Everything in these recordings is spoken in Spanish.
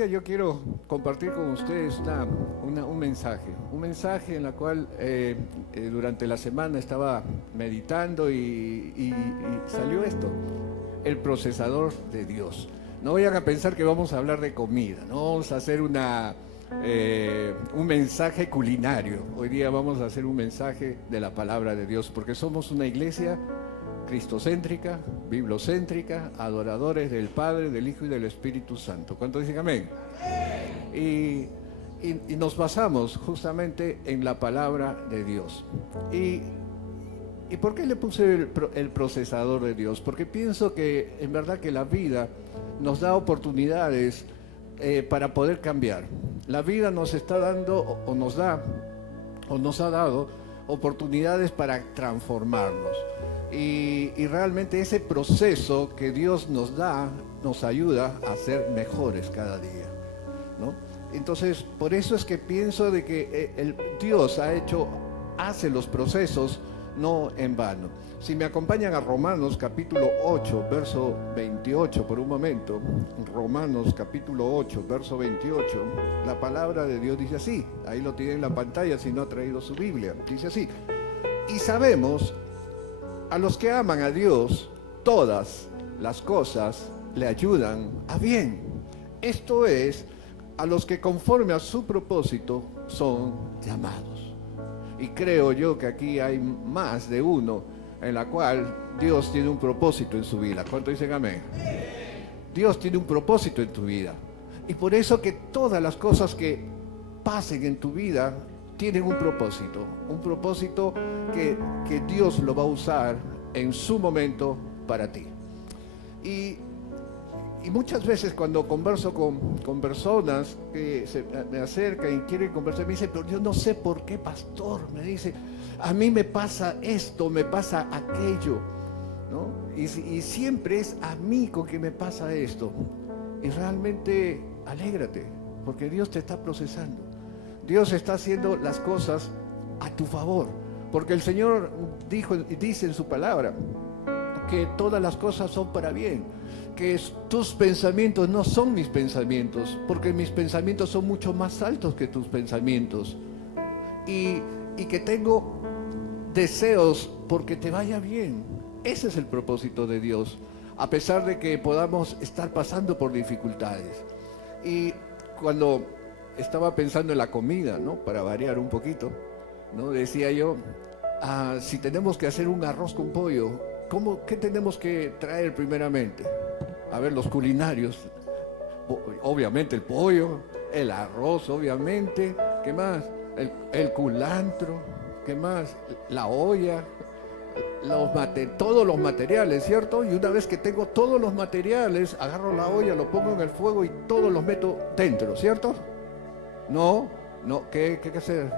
día yo quiero compartir con ustedes un mensaje en la cual durante la semana estaba meditando y salió esto, el procesador de Dios. No vayan a pensar que vamos a hablar de comida, no vamos a hacer un mensaje culinario. Hoy día vamos a hacer un mensaje de la palabra de Dios, porque somos una iglesia cristocéntrica, bibliocéntrica, adoradores del Padre, del Hijo y del Espíritu Santo. ¿Cuántos dicen amén? Y nos basamos justamente en la palabra de Dios. ¿Y por qué le puse el procesador de Dios? Porque pienso que en verdad que la vida nos da oportunidades para poder cambiar. La vida nos está dando o nos ha dado oportunidades para transformarnos. Y realmente ese proceso que Dios nos da nos ayuda a ser mejores cada día, ¿no? Entonces, por eso es que pienso de que Dios hace los procesos no en vano. Si me acompañan a Romanos capítulo 8, verso 28 por un momento, Romanos capítulo 8, verso 28, la palabra de Dios dice así, ahí lo tiene en la pantalla si no ha traído su Biblia, dice así: y sabemos a los que aman a Dios, todas las cosas le ayudan a bien. Esto es, a los que conforme a su propósito son llamados. Y creo yo que aquí hay más de uno en la cual Dios tiene un propósito en su vida. ¿Cuánto dicen amén? Dios tiene un propósito en tu vida. Y por eso que todas las cosas que pasen en tu vida tienen un propósito que Dios lo va a usar en su momento para ti. Y muchas veces cuando converso con personas que me acercan y quieren conversar, me dicen, pero yo no sé por qué, pastor, me dice, a mí me pasa esto, me pasa aquello, ¿no? Y siempre es a mí con que me pasa esto. Y realmente alégrate, porque Dios te está procesando. Dios está haciendo las cosas a tu favor, porque el Señor dice en su palabra que todas las cosas son para bien, que tus pensamientos no son mis pensamientos, porque mis pensamientos son mucho más altos que tus pensamientos, y que tengo deseos porque te vaya bien. Ese es el propósito de Dios, a pesar de que podamos estar pasando por dificultades. Y cuando estaba pensando en la comida, ¿no? Para variar un poquito, ¿no? Decía yo, si tenemos que hacer un arroz con pollo, ¿qué tenemos que traer primeramente? A ver, los culinarios, obviamente el pollo, el arroz, obviamente, ¿qué más? El culantro, ¿qué más? La olla, todos los materiales, ¿cierto? Y una vez que tengo todos los materiales, agarro la olla, lo pongo en el fuego y todos los meto dentro, ¿cierto? No, ¿qué hay que hacer?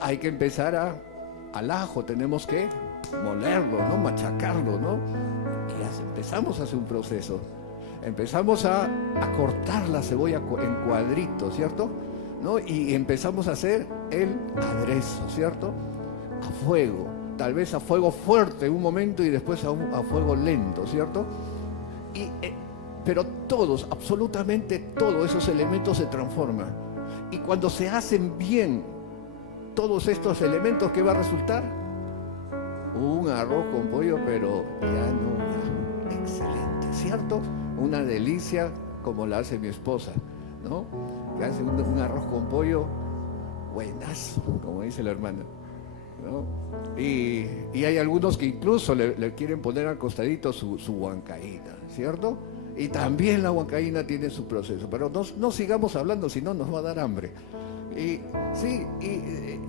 Hay que empezar al ajo, tenemos que molerlo, ¿no? Machacarlo, ¿no? Y empezamos a hacer un proceso. Empezamos a cortar la cebolla en cuadritos, ¿cierto? ¿No? Y empezamos a hacer el aderezo, ¿cierto? A fuego, tal vez a fuego fuerte un momento y después a fuego lento, ¿cierto? Pero absolutamente todos esos elementos se transforman. Y cuando se hacen bien todos estos elementos, ¿qué va a resultar? Un arroz con pollo, pero ya excelente, ¿cierto? Una delicia como la hace mi esposa, ¿no? Que hace un arroz con pollo buenazo, como dice la hermana, ¿no? Y hay algunos que incluso le quieren poner al costadito su huancaína, ¿cierto? Y también la huancaína tiene su proceso, pero no sigamos hablando, si no nos va a dar hambre. Y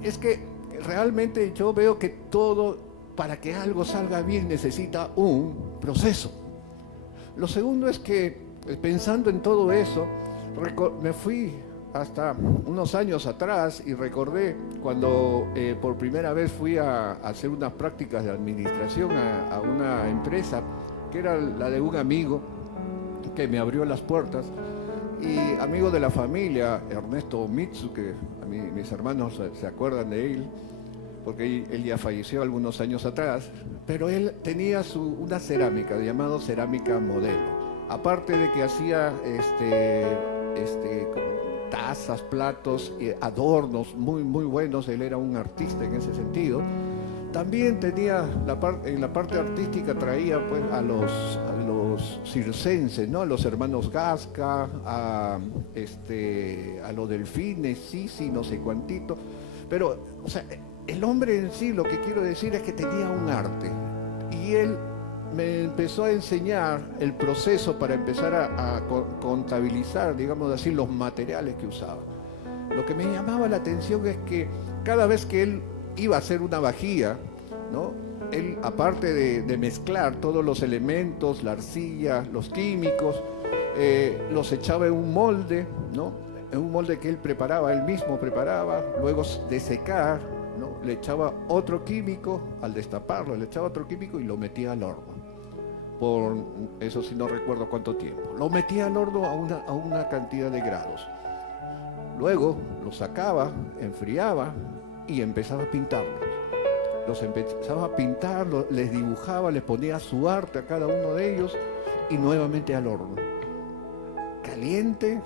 es que realmente yo veo que todo, para que algo salga bien, necesita un proceso. Lo segundo es que, pensando en todo eso, me fui hasta unos años atrás y recordé cuando por primera vez fui a hacer unas prácticas de administración a una empresa que era la de un amigo que me abrió las puertas, y amigo de la familia, Ernesto Mitsu, que mis hermanos se acuerdan de él, porque él ya falleció algunos años atrás, pero él tenía una cerámica llamada cerámica modelo. aparte de que hacía tazas, platos, adornos muy, muy buenos, él era un artista en ese sentido. También tenía en la parte artística traía pues a los circenses, ¿no? A los hermanos Gasca, a los delfines, sí, no sé cuantito. Pero, o sea, el hombre en sí, lo que quiero decir es que tenía un arte. Y él me empezó a enseñar el proceso para empezar a contabilizar, digamos así, los materiales que usaba. Lo que me llamaba la atención es que cada vez que él iba a hacer una vajilla, ¿no? Él, aparte de mezclar todos los elementos, la arcilla, los químicos, los echaba en un molde, ¿no? En un molde que él preparaba, él mismo preparaba, luego de secar, ¿no? Le echaba otro químico, al destaparlo, le echaba otro químico y lo metía al horno. Por eso sí no recuerdo cuánto tiempo. Lo metía al horno a una cantidad de grados. Luego lo sacaba, enfriaba y empezaba a pintarlos. Los empezaba a pintar, les dibujaba, les ponía su arte a cada uno de ellos y nuevamente al horno. Caliente,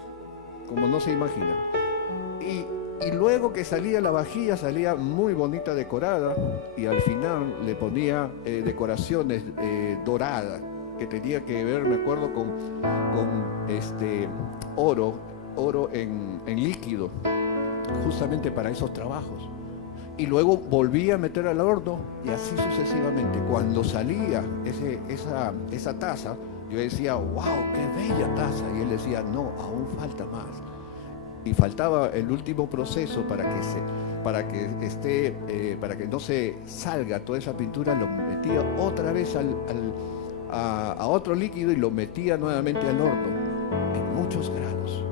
como no se imagina. Y luego que salía la vajilla, salía muy bonita decorada y al final le ponía decoraciones doradas, que tenía que ver, me acuerdo, con oro en líquido, justamente para esos trabajos. Y luego volvía a meter al horno y así sucesivamente. Cuando salía esa taza, yo decía, wow, qué bella taza. Y él decía, no, aún falta más. Y faltaba el último proceso para que no se salga toda esa pintura. Lo metía otra vez a otro líquido y lo metía nuevamente al horno en muchos grados.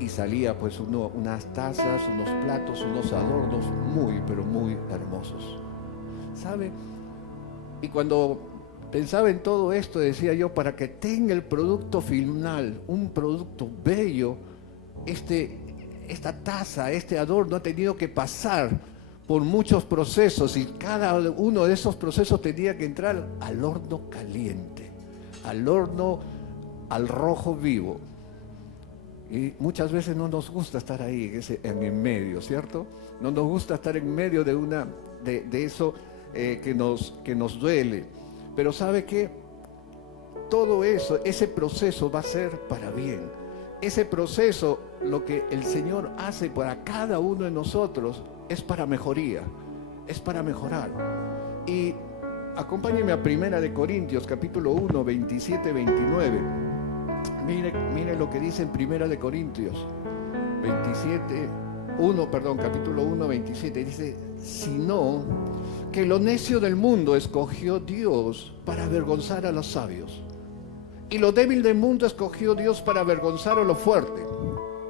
Y salía pues unas tazas, unos platos, unos adornos muy, pero muy hermosos. ¿Sabe? Y cuando pensaba en todo esto, decía yo, para que tenga el producto final, un producto bello, esta taza, este adorno ha tenido que pasar por muchos procesos y cada uno de esos procesos tenía que entrar al horno caliente, al horno al rojo vivo. Y muchas veces no nos gusta estar ahí, en el medio, ¿cierto? No nos gusta estar en medio de eso que nos duele. Pero ¿sabe qué? Todo eso, ese proceso va a ser para bien. Ese proceso, lo que el Señor hace para cada uno de nosotros, es para mejoría, es para mejorar. Y acompáñenme a 1 Corintios, capítulo 1, 27, 29. Mire lo que dice en 1 Corintios capítulo 1, 27. Dice, sino que lo necio del mundo escogió Dios para avergonzar a los sabios. Y lo débil del mundo escogió Dios para avergonzar a lo fuerte.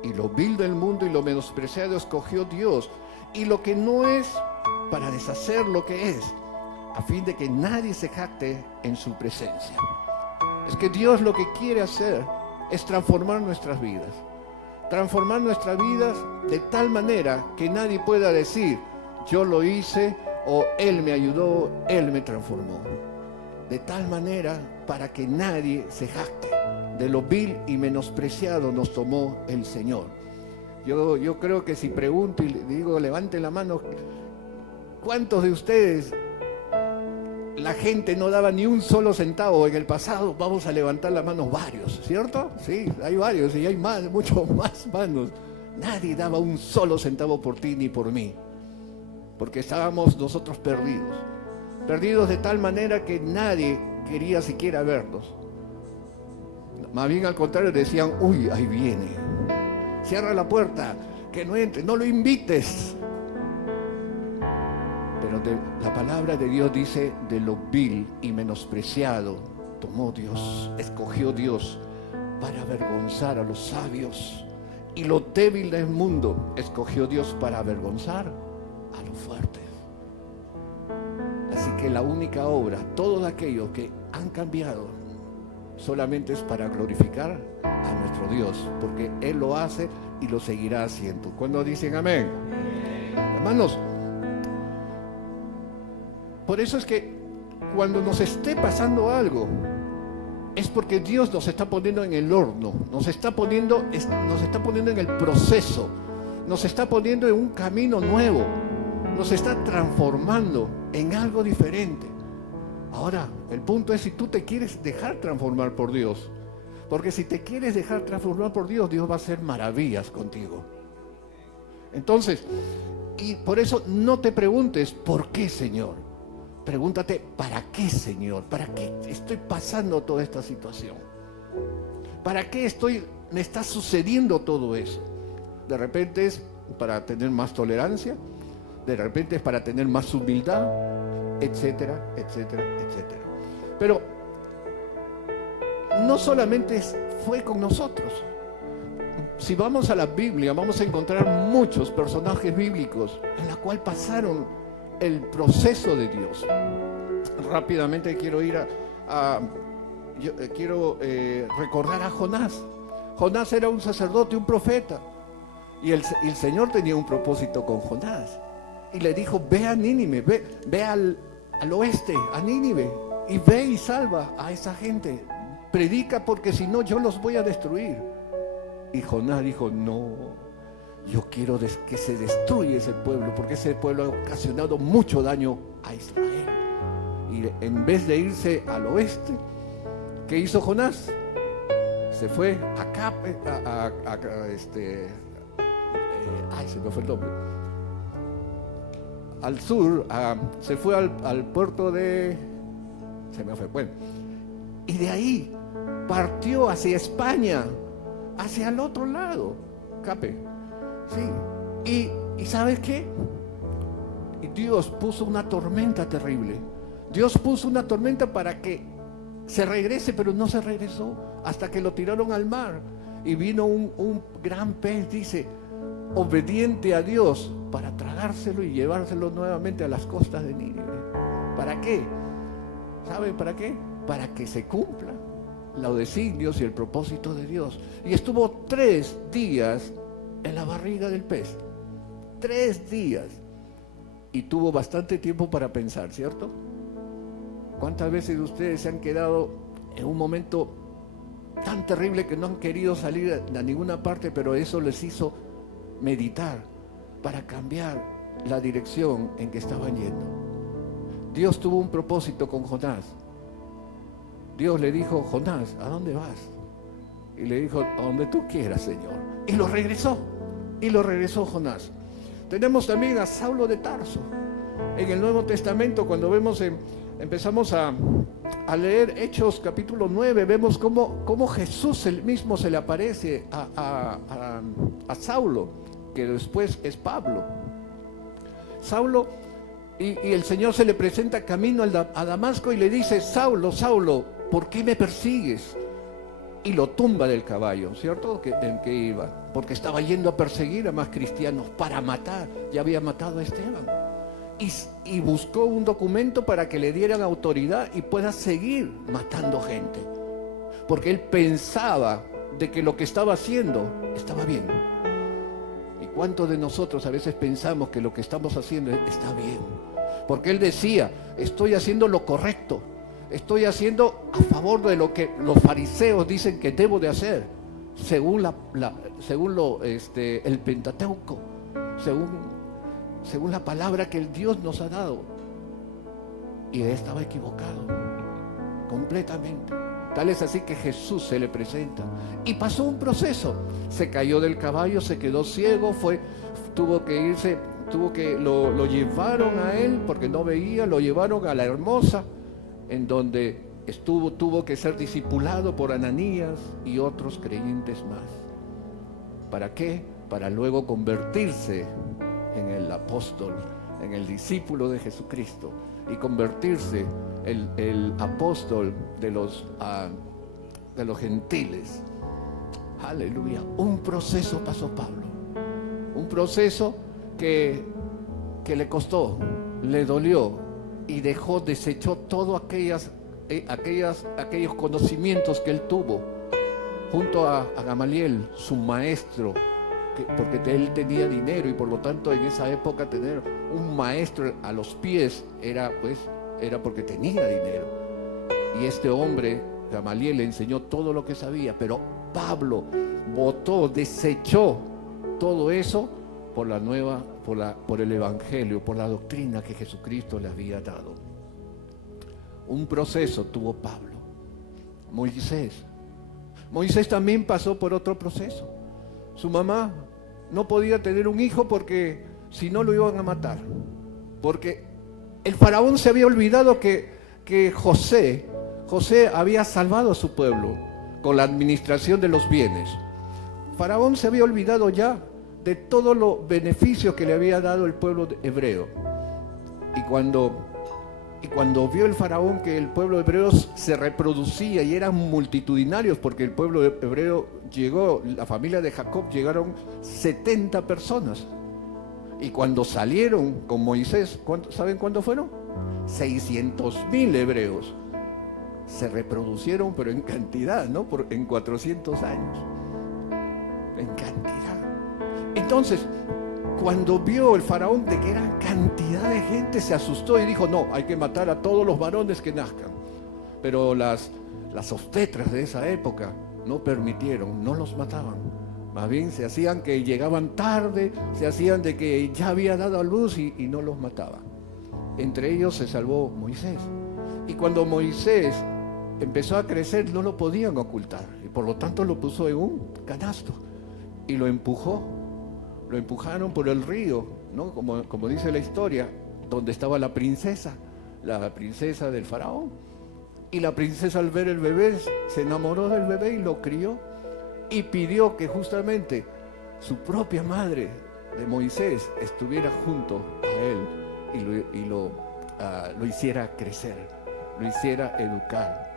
Y lo vil del mundo y lo menospreciado escogió Dios. Y lo que no es, para deshacer lo que es, a fin de que nadie se jacte en su presencia. Es que Dios lo que quiere hacer es transformar nuestras vidas. Transformar nuestras vidas de tal manera que nadie pueda decir, yo lo hice, o Él me ayudó, Él me transformó. De tal manera para que nadie se jacte de lo vil y menospreciado nos tomó el Señor. Yo creo que si pregunto y digo, levante la mano, ¿cuántos de ustedes la gente no daba ni un solo centavo en el pasado? Vamos a levantar la mano varios, ¿cierto? Sí, hay varios y hay muchos más manos. Nadie daba un solo centavo por ti ni por mí, porque estábamos nosotros perdidos de tal manera que nadie quería siquiera vernos. Más bien al contrario, decían, uy, ahí viene, cierra la puerta, que no entre, no lo invites. Pero la palabra de Dios dice, de lo vil y menospreciado tomó Dios, escogió Dios para avergonzar a los sabios, y lo débil del mundo escogió Dios para avergonzar a los fuertes. Así que la única obra, todos aquellos que han cambiado, solamente es para glorificar a nuestro Dios, porque Él lo hace y lo seguirá haciendo. ¿Cuándo dicen amén? Hermanos, por eso es que cuando nos esté pasando algo, es porque Dios nos está poniendo en el horno, nos está poniendo en el proceso, nos está poniendo en un camino nuevo, nos está transformando en algo diferente. Ahora, el punto es si tú te quieres dejar transformar por Dios, porque si te quieres dejar transformar por Dios, Dios va a hacer maravillas contigo. Entonces, y por eso no te preguntes, ¿por qué, Señor? Pregúntate, ¿para qué, Señor? ¿Para qué estoy pasando toda esta situación? ¿Para qué me está sucediendo todo eso? De repente es para tener más tolerancia, de repente es para tener más humildad, etcétera, etcétera, etcétera. Pero no solamente fue con nosotros. Si vamos a la Biblia, vamos a encontrar muchos personajes bíblicos en la cual pasaron el proceso de Dios. Rápidamente quiero ir quiero recordar a Jonás. Jonás era un sacerdote, un profeta, y el Señor tenía un propósito con Jonás, y le dijo: ve a Nínive, ve al oeste, a Nínive, y ve y salva a esa gente, predica, porque si no yo los voy a destruir. Y Jonás dijo: no, yo quiero que se destruya ese pueblo, porque ese pueblo ha ocasionado mucho daño a Israel. Y en vez de irse al oeste, ¿qué hizo Jonás? Se fue se me fue el nombre. Al sur, se fue al puerto de... Se me fue, bueno. Y de ahí partió hacia España, hacia el otro lado, Cape. Sí. ¿Y sabes qué? Y Dios puso una tormenta terrible. Dios puso una tormenta para que se regrese, pero no se regresó, hasta que lo tiraron al mar. Y vino un gran pez, dice, obediente a Dios, para tragárselo y llevárselo nuevamente a las costas de Nínive. ¿Para qué? ¿Saben para qué? Para que se cumpla los designios y el propósito de Dios. Y estuvo 3 días en la barriga del pez. 3 días. Y tuvo bastante tiempo para pensar, ¿cierto? ¿Cuántas veces ustedes se han quedado en un momento tan terrible que no han querido salir a ninguna parte, pero eso les hizo meditar para cambiar la dirección en que estaban yendo? Dios tuvo un propósito con Jonás. Dios le dijo: Jonás, ¿a dónde vas? Y le dijo: a donde tú quieras, Señor. Y lo regresó Jonás. Tenemos también a Saulo de Tarso. En el Nuevo Testamento, cuando empezamos a leer Hechos capítulo 9, vemos cómo Jesús él mismo se le aparece a Saulo, que después es Pablo. Saulo, y el Señor se le presenta camino a Damasco y le dice: Saulo, Saulo, ¿por qué me persigues? Y lo tumba del caballo, ¿cierto? En que iba, porque estaba yendo a perseguir a más cristianos para matar. Ya había matado a Esteban. Y buscó un documento para que le dieran autoridad y pueda seguir matando gente, porque él pensaba de que lo que estaba haciendo estaba bien. ¿Y cuántos de nosotros a veces pensamos que lo que estamos haciendo está bien? Porque él decía: estoy haciendo lo correcto, estoy haciendo a favor de lo que los fariseos dicen que debo de hacer, según el Pentateuco, según la palabra que el Dios nos ha dado. Y él estaba equivocado completamente. Tal es así que Jesús se le presenta y pasó un proceso. Se cayó del caballo, se quedó ciego, tuvo que irse, lo llevaron a él porque no veía, lo llevaron a la Hermosa, en donde tuvo que ser discipulado por Ananías y otros creyentes más. ¿Para qué? Para luego convertirse en el apóstol, en el discípulo de Jesucristo, y convertirse el apóstol de los gentiles. Aleluya. Un proceso pasó Pablo, un proceso que le costó, le dolió, y desechó todos aquellos conocimientos que él tuvo junto a Gamaliel, su maestro, porque él tenía dinero, y por lo tanto en esa época tener un maestro a los pies era porque tenía dinero. Y este hombre Gamaliel le enseñó todo lo que sabía, pero Pablo votó, desechó todo eso por el Evangelio, por la doctrina que Jesucristo le había dado. Un proceso tuvo Pablo. Moisés también pasó por otro proceso. Su mamá no podía tener un hijo porque si no lo iban a matar. Porque el faraón se había olvidado que José había salvado a su pueblo con la administración de los bienes. Faraón se había olvidado ya de todos los beneficios que le había dado el pueblo hebreo. Y cuando vio el faraón que el pueblo hebreo se reproducía y eran multitudinarios, porque el pueblo hebreo llegó, la familia de Jacob llegaron 70 personas. Y cuando salieron con Moisés, ¿saben cuántos fueron? 600.000 hebreos. Se reproducieron, pero en cantidad, ¿no? En 400 años. En cantidad. Entonces, cuando vio el faraón de que era cantidad de gente, se asustó y dijo, no, hay que matar a todos los varones que nazcan. Pero las obstetras de esa época no permitieron, no los mataban. Más bien se hacían que llegaban tarde, se hacían de que ya había dado a luz y no los mataban. Entre ellos se salvó Moisés. Y cuando Moisés empezó a crecer, no lo podían ocultar. Y por lo tanto lo puso en un canasto y lo empujó. Lo empujaron por el río, ¿no? Como dice la historia, donde estaba la princesa del faraón. Y la princesa, al ver el bebé, se enamoró del bebé y lo crió. Y pidió que justamente su propia madre de Moisés estuviera junto a él y lo hiciera crecer, lo hiciera educar.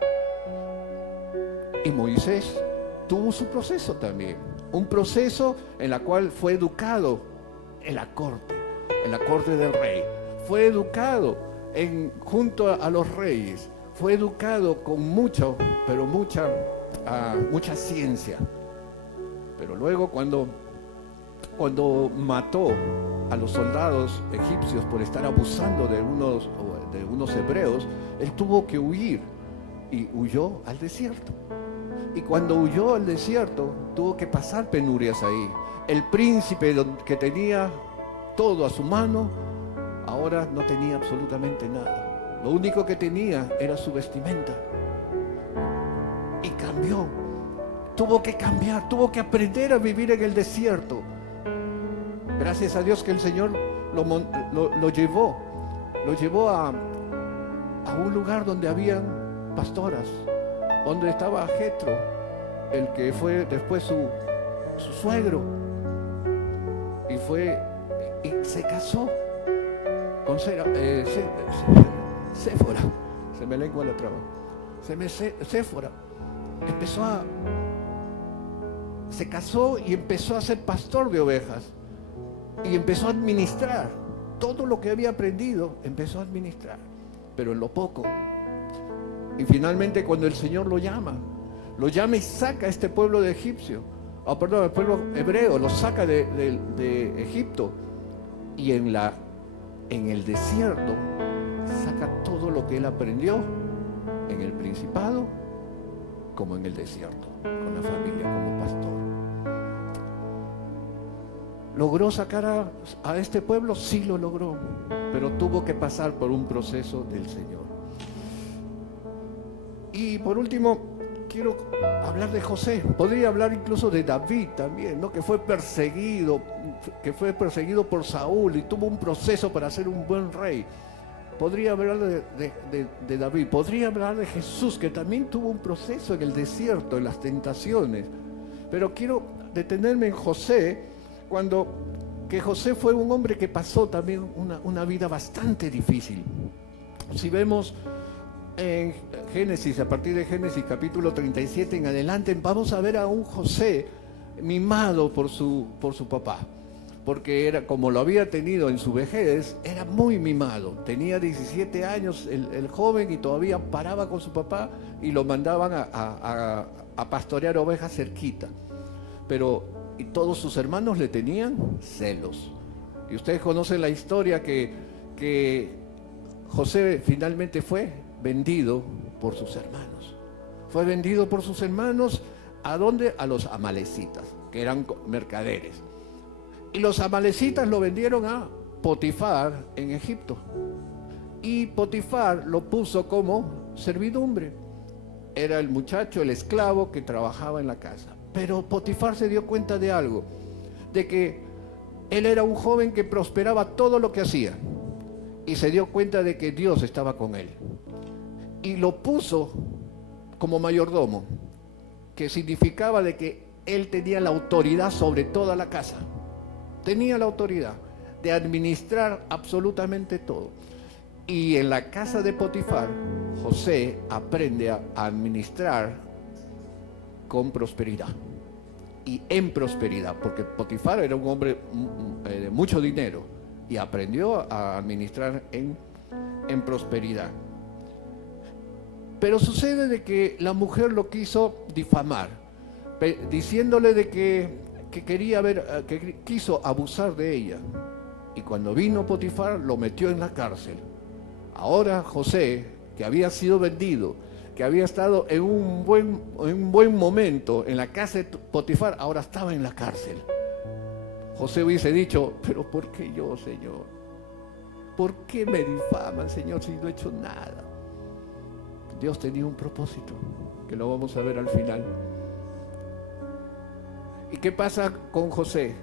Y Moisés tuvo su proceso también, un proceso en el cual fue educado en la corte del rey, fue educado junto a los reyes, fue educado con mucha ciencia. Pero luego cuando mató a los soldados egipcios por estar abusando de unos hebreos, él tuvo que huir y huyó al desierto. Y cuando huyó al desierto, tuvo que pasar penurias ahí. El príncipe que tenía todo a su mano, ahora no tenía absolutamente nada. Lo único que tenía era su vestimenta. Y cambió. Tuvo que cambiar, tuvo que aprender a vivir en el desierto. Gracias a Dios que el Señor lo llevó a un lugar donde habían pastoras, donde estaba Jetro, el que fue después su suegro, y se casó con Séfora, se me lengua la traba, Séfora, se casó y empezó a ser pastor de ovejas, y empezó a administrar todo lo que había aprendido, empezó a administrar, pero en lo poco. Y finalmente cuando el Señor lo llama y saca a este pueblo de egipcio, el pueblo hebreo, lo saca de Egipto, y en el desierto saca todo lo que él aprendió en el principado como en el desierto, con la familia como pastor. ¿Logró sacar a este pueblo? Sí lo logró, pero tuvo que pasar por un proceso del Señor. Y por último, quiero hablar de José. Podría hablar incluso de David también, ¿no? Que fue perseguido por Saúl y tuvo un proceso para ser un buen rey. Podría hablar de David, podría hablar de Jesús, que también tuvo un proceso en el desierto, en las tentaciones. Pero quiero detenerme en José, que José fue un hombre que pasó también una vida bastante difícil. Si vemos en Génesis, a partir de Génesis capítulo 37 en adelante, vamos a ver a un José mimado por su papá, porque era, como lo había tenido en su vejez, era muy mimado. Tenía 17 años el joven y todavía paraba con su papá y lo mandaban a pastorear ovejas cerquita. Y todos sus hermanos le tenían celos. Y ustedes conocen la historia que José finalmente fue vendido por sus hermanos. Fue vendido por sus hermanos. ¿A dónde? A los amalecitas, que eran mercaderes. Y los amalecitas lo vendieron a Potifar en Egipto. Y Potifar lo puso como servidumbre. Era el muchacho, el esclavo que trabajaba en la casa. Pero Potifar se dio cuenta de algo, de que él era un joven que prosperaba todo lo que hacía. Y se dio cuenta de que Dios estaba con él. Y lo puso como mayordomo, que significaba de que él tenía la autoridad sobre toda la casa. Tenía la autoridad de administrar absolutamente todo. Y en la casa de Potifar, José aprende a administrar con prosperidad. Y en prosperidad, porque Potifar era un hombre de mucho dinero y aprendió a administrar en prosperidad. Pero sucede de que la mujer lo quiso difamar, diciéndole de que quería ver, que quiso abusar de ella. Y cuando vino Potifar, lo metió en la cárcel. Ahora José, que había sido vendido, que había estado en un buen momento en la casa de Potifar, ahora estaba en la cárcel. José hubiese dicho, pero ¿por qué yo, Señor? ¿Por qué me difaman, Señor, si no he hecho nada? Dios tenía un propósito, que lo vamos a ver al final. ¿Y qué pasa con José?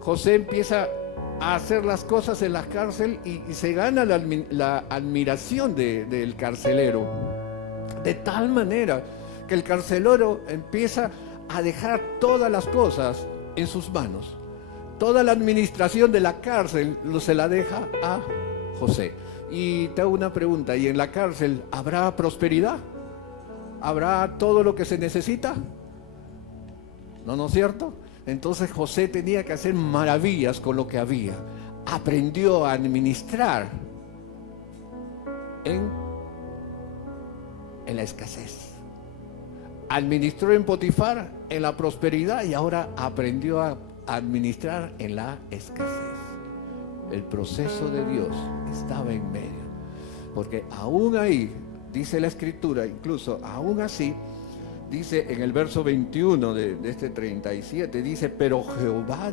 José empieza a hacer las cosas en la cárcel y se gana la admiración del carcelero. De tal manera que el carcelero empieza a dejar todas las cosas en sus manos. Toda la administración de la cárcel se la deja a José. Y te hago una pregunta, ¿y en la cárcel habrá prosperidad? ¿Habrá todo lo que se necesita? ¿No es cierto? Entonces José tenía que hacer maravillas con lo que había. Aprendió a administrar en la escasez. Administró en Potifar en la prosperidad y ahora aprendió a administrar en la escasez. El proceso de Dios estaba en medio, porque aún ahí, dice la Escritura, incluso aún así, dice en el verso 21 de este 37, dice, pero Jehová,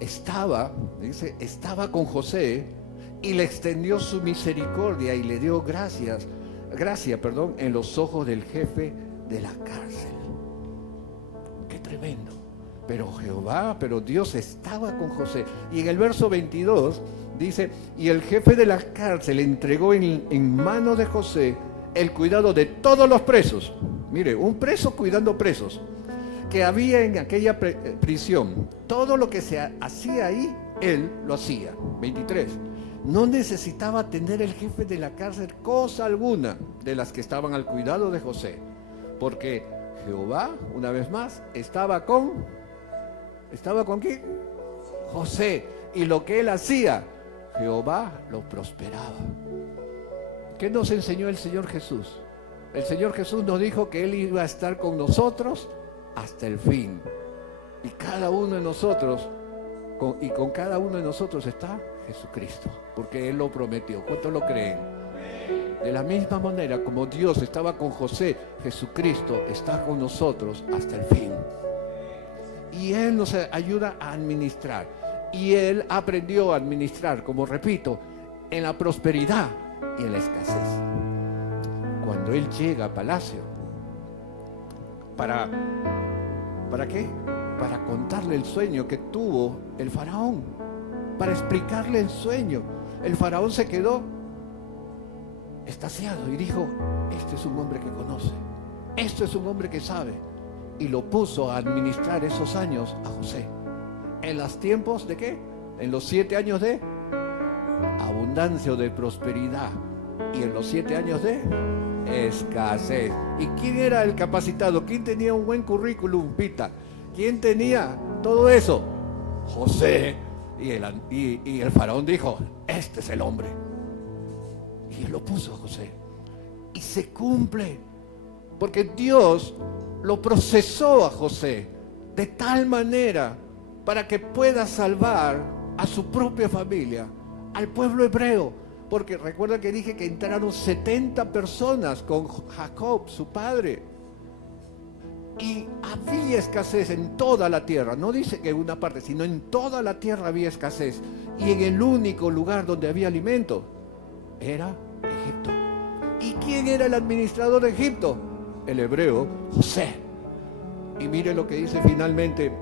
estaba con José y le extendió su misericordia y le dio gracia, en los ojos del jefe de la cárcel. Qué tremendo. Pero Dios estaba con José. Y en el verso 22 dice, y el jefe de la cárcel entregó en manos de José el cuidado de todos los presos. Mire, un preso cuidando presos que había en aquella prisión. Todo lo que se hacía ahí, él lo hacía. 23. No necesitaba tener el jefe de la cárcel cosa alguna de las que estaban al cuidado de José, porque Jehová, una vez más, ¿estaba con quién? José. Y lo que él hacía, Jehová lo prosperaba. ¿Qué nos enseñó el Señor Jesús? El Señor Jesús nos dijo que Él iba a estar con nosotros hasta el fin. Y cada uno de nosotros, con cada uno de nosotros está Jesucristo, porque Él lo prometió. ¿Cuántos lo creen? De la misma manera como Dios estaba con José, Jesucristo está con nosotros hasta el fin. Y Él nos ayuda a administrar. Y Él aprendió a administrar, como repito, en la prosperidad y en la escasez. Cuando Él llega a palacio, ¿para qué? Para contarle el sueño que tuvo el faraón, para explicarle el sueño. El faraón se quedó extasiado y dijo, este es un hombre que conoce, este es un hombre que sabe. Y lo puso a administrar esos años a José. ¿En los tiempos de qué? En los 7 años de abundancia o de prosperidad. Y en los 7 años de escasez. ¿Y quién era el capacitado? ¿Quién tenía un buen currículum, Pita? ¿Quién tenía todo eso? José. Y el faraón dijo, este es el hombre. Y él lo puso a José. Y se cumple. Porque Dios lo procesó a José de tal manera para que pueda salvar a su propia familia, al pueblo hebreo. Porque recuerda que dije que entraron 70 personas con Jacob, su padre. Y había escasez en toda la tierra. No dice que en una parte, sino en toda la tierra había escasez. Y en el único lugar donde había alimento era Egipto. ¿Y quién era el administrador de Egipto? El hebreo José. Y mire lo que dice finalmente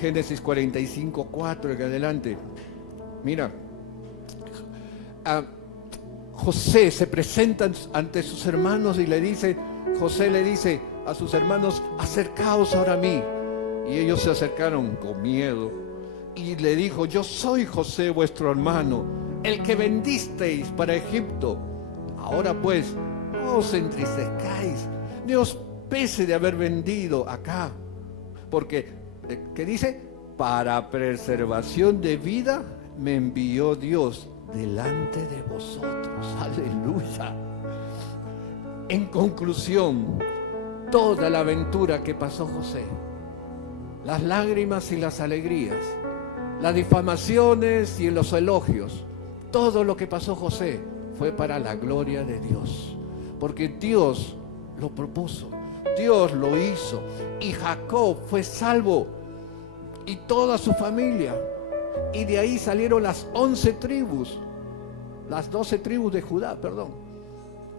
Génesis 45:4 en adelante. Mira, José se presenta ante sus hermanos y José le dice a sus hermanos: acercaos ahora a mí. Y ellos se acercaron con miedo y le dijo: yo soy José, vuestro hermano, el que vendisteis para Egipto. Ahora pues, no os entristezcáis, ni os pese de haber vendido acá, porque, ¿qué dice? Para preservación de vida me envió Dios delante de vosotros. Aleluya. En conclusión, toda la aventura que pasó José, las lágrimas y las alegrías, las difamaciones y los elogios, todo lo que pasó José fue para la gloria de Dios, porque Dios lo propuso, Dios lo hizo, y Jacob fue salvo y toda su familia, y de ahí salieron las 11 tribus, las 12 tribus de Judá, perdón.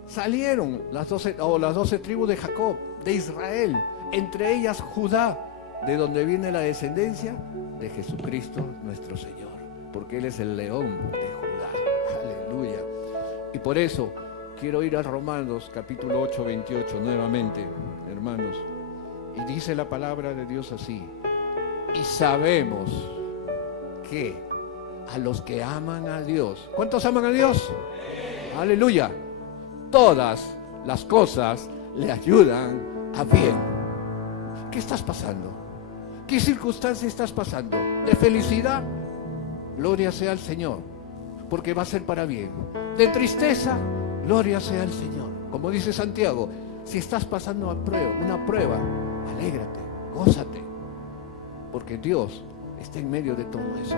Salieron las 12 tribus de Jacob, de Israel, entre ellas Judá, de donde viene la descendencia de Jesucristo nuestro Señor, porque Él es el león de Judá. Aleluya. Y por eso quiero ir a Romanos capítulo 8, 28 nuevamente, hermanos. Y dice la palabra de Dios así: y sabemos que a los que aman a Dios, ¿cuántos aman a Dios? Aleluya. Todas las cosas le ayudan a bien. ¿Qué estás pasando? ¿Qué circunstancia estás pasando? ¿De felicidad? Gloria sea al Señor, porque va a ser para bien. ¿De tristeza? Gloria sea al Señor. Como dice Santiago, si estás pasando una prueba, alégrate, gózate, porque Dios está en medio de todo eso.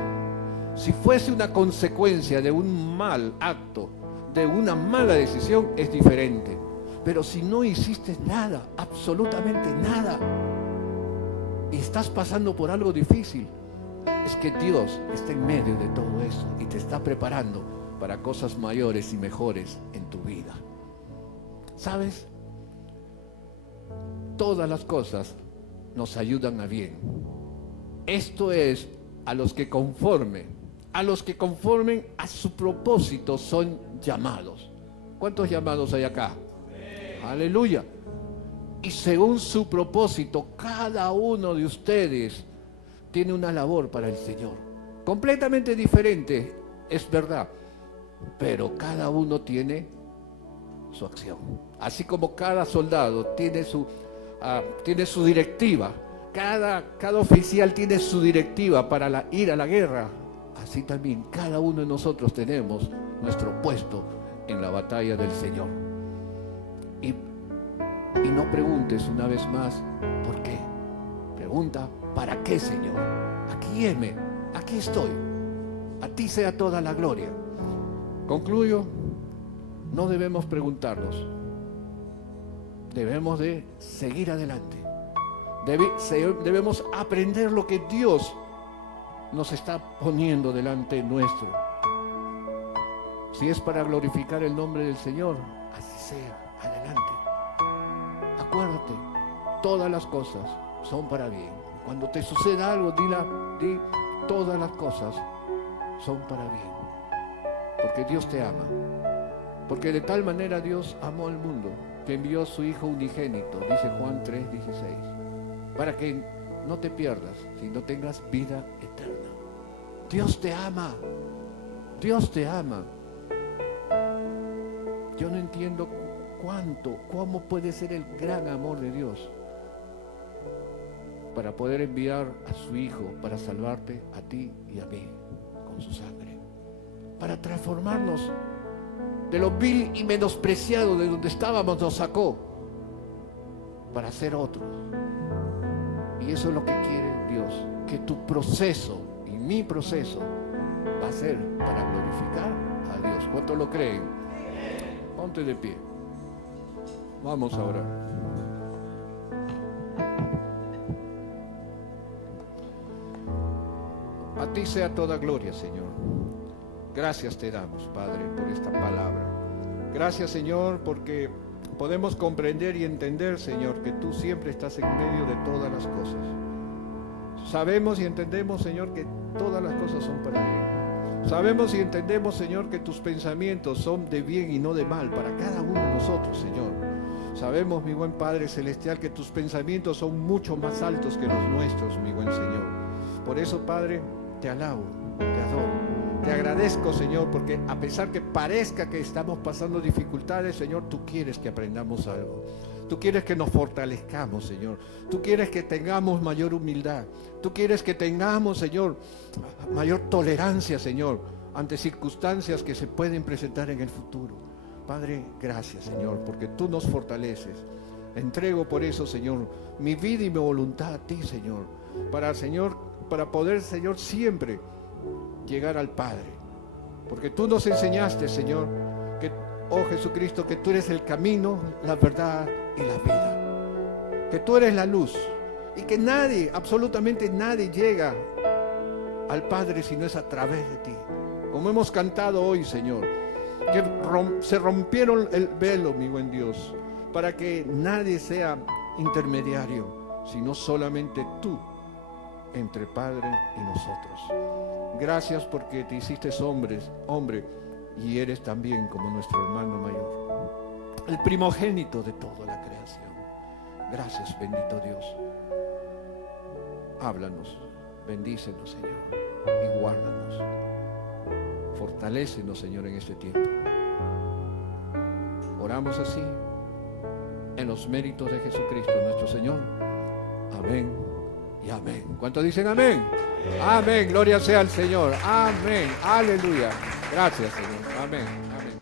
Si fuese una consecuencia de un mal acto, de una mala decisión, es diferente. Pero si no hiciste nada, absolutamente nada, y estás pasando por algo difícil, es que Dios está en medio de todo eso y te está preparando para cosas mayores y mejores en tu vida. ¿Sabes? Todas las cosas nos ayudan a bien. Esto es a los que conformen a su propósito son llamados. ¿Cuántos llamados hay acá? Aleluya. Y según su propósito, cada uno de ustedes tiene una labor para el Señor. Completamente diferente, es verdad, pero cada uno tiene su acción. Así como cada soldado tiene su directiva, cada oficial tiene su directiva para ir a la guerra, así también cada uno de nosotros tenemos nuestro puesto en la batalla del Señor. Y no preguntes una vez más, ¿por qué? Pregunta, ¿para qué, Señor? Aquí heme, aquí estoy. A ti sea toda la gloria. Concluyo, no debemos preguntarnos. Debemos de seguir adelante. Debemos aprender lo que Dios nos está poniendo delante nuestro. Si es para glorificar el nombre del Señor, así sea, adelante. Acuérdate, todas las cosas son para bien. Cuando te suceda algo, di todas las cosas son para bien. Porque Dios te ama. Porque de tal manera Dios amó al mundo que envió a su Hijo unigénito, dice Juan 3:16, para que no te pierdas, sino tengas vida eterna. Dios te ama. Dios te ama. Yo no entiendo cómo puede ser el gran amor de Dios para poder enviar a su Hijo para salvarte a ti y a mí con su sangre, para transformarnos de lo vil y menospreciado de donde estábamos, nos sacó para ser otros. Y eso es lo que quiere Dios, que tu proceso y mi proceso va a ser para glorificar a Dios. ¿Cuántos lo creen? Ponte de pie. Vamos a orar. ti sea toda gloria, Señor. Gracias te damos, Padre, por esta palabra. Gracias, Señor, porque podemos comprender y entender, Señor, que tú siempre estás en medio de todas las cosas. Sabemos y entendemos, Señor, que todas las cosas son para bien. Sabemos y entendemos, Señor, que tus pensamientos son de bien y no de mal para cada uno de nosotros, Señor. Sabemos, mi buen Padre Celestial, que tus pensamientos son mucho más altos que los nuestros, mi buen Señor. Por eso, Padre, te alabo, te adoro, te agradezco, Señor, porque a pesar que parezca que estamos pasando dificultades, Señor, tú quieres que aprendamos algo. Tú quieres que nos fortalezcamos, Señor. Tú quieres que tengamos mayor humildad. Tú quieres que tengamos, Señor, mayor tolerancia, Señor, ante circunstancias que se pueden presentar en el futuro. Padre, gracias, Señor, porque tú nos fortaleces. Entrego por eso, Señor, mi vida y mi voluntad a ti, Señor, para poder, Señor, siempre llegar al Padre. Porque tú nos enseñaste, Señor, que, oh Jesucristo, que tú eres el camino, la verdad y la vida. Que tú eres la luz y que nadie, absolutamente nadie llega al Padre si no es a través de ti. Como hemos cantado hoy, Señor, que se rompieron el velo, mi buen Dios, para que nadie sea intermediario, sino solamente tú entre Padre y nosotros. Gracias porque te hiciste hombre y eres también como nuestro hermano mayor, el primogénito de toda la creación. Gracias, bendito Dios. Háblanos, bendícenos, Señor, y guárdanos. Fortalécenos, Señor, en este tiempo. Oramos así en los méritos de Jesucristo, nuestro Señor. Amén y amén. ¿Cuántos dicen amén? Amén. Gloria sea al Señor. Amén. Aleluya. Gracias, Señor. Amén. Amén.